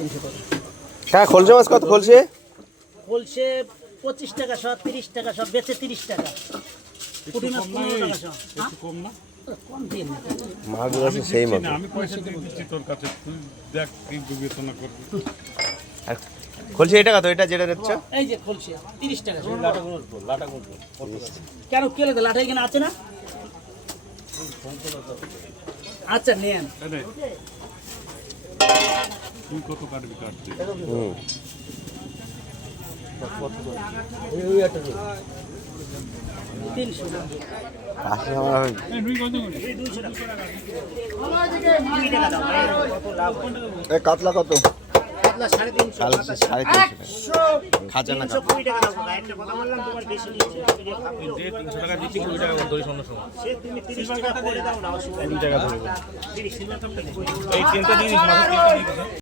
350 করে। হ্যাঁ খলসে মাছ কত খলসে? খলসে 25 টাকা সব, 30 টাকা সব, বেচে 30 টাকা। পুঁটি মাছ 15 টাকা সব। একটু কম না? কম দিন না। মাছগুলো আছে সেই মতো। আমি পয়সা দিয়ে দিচ্ছি তোর কাছে, তুই দেখ কি বিবেচনা করবি। আর খলসে এটা কত? এটা যেটা দিচ্ছ এই যে খলসে 30 টাকা সব। কেন কেলে তো লাঠা এখানে আছে না? আচ্ছা নেন। এই নে। তুই কত কাটবি কাটতে? হুম 300 আসলে আমার এই রুই কত করে? 200 টাকা। 2 টাকা দাও ভাই, কত লাভ হয়। এই কাতলা কত? পাতলা 350 কালসে 350 টাকা খাজা না 320 টাকা দাও। একটা কথা বললাম তোমার বেশি নিচ্ছে। তুমি যে খাবে যে 300 টাকা দিচ্ছি 20 টাকা করে ধরি সন্ধ্যার সময়। সে তুমি 30 টাকা করে দাও না, অসুবিধা নেই। 2 টাকা ধরে 30 টাকা এই তিনটা দিয়ে দিস মাছের তিনটা দিয়ে দিস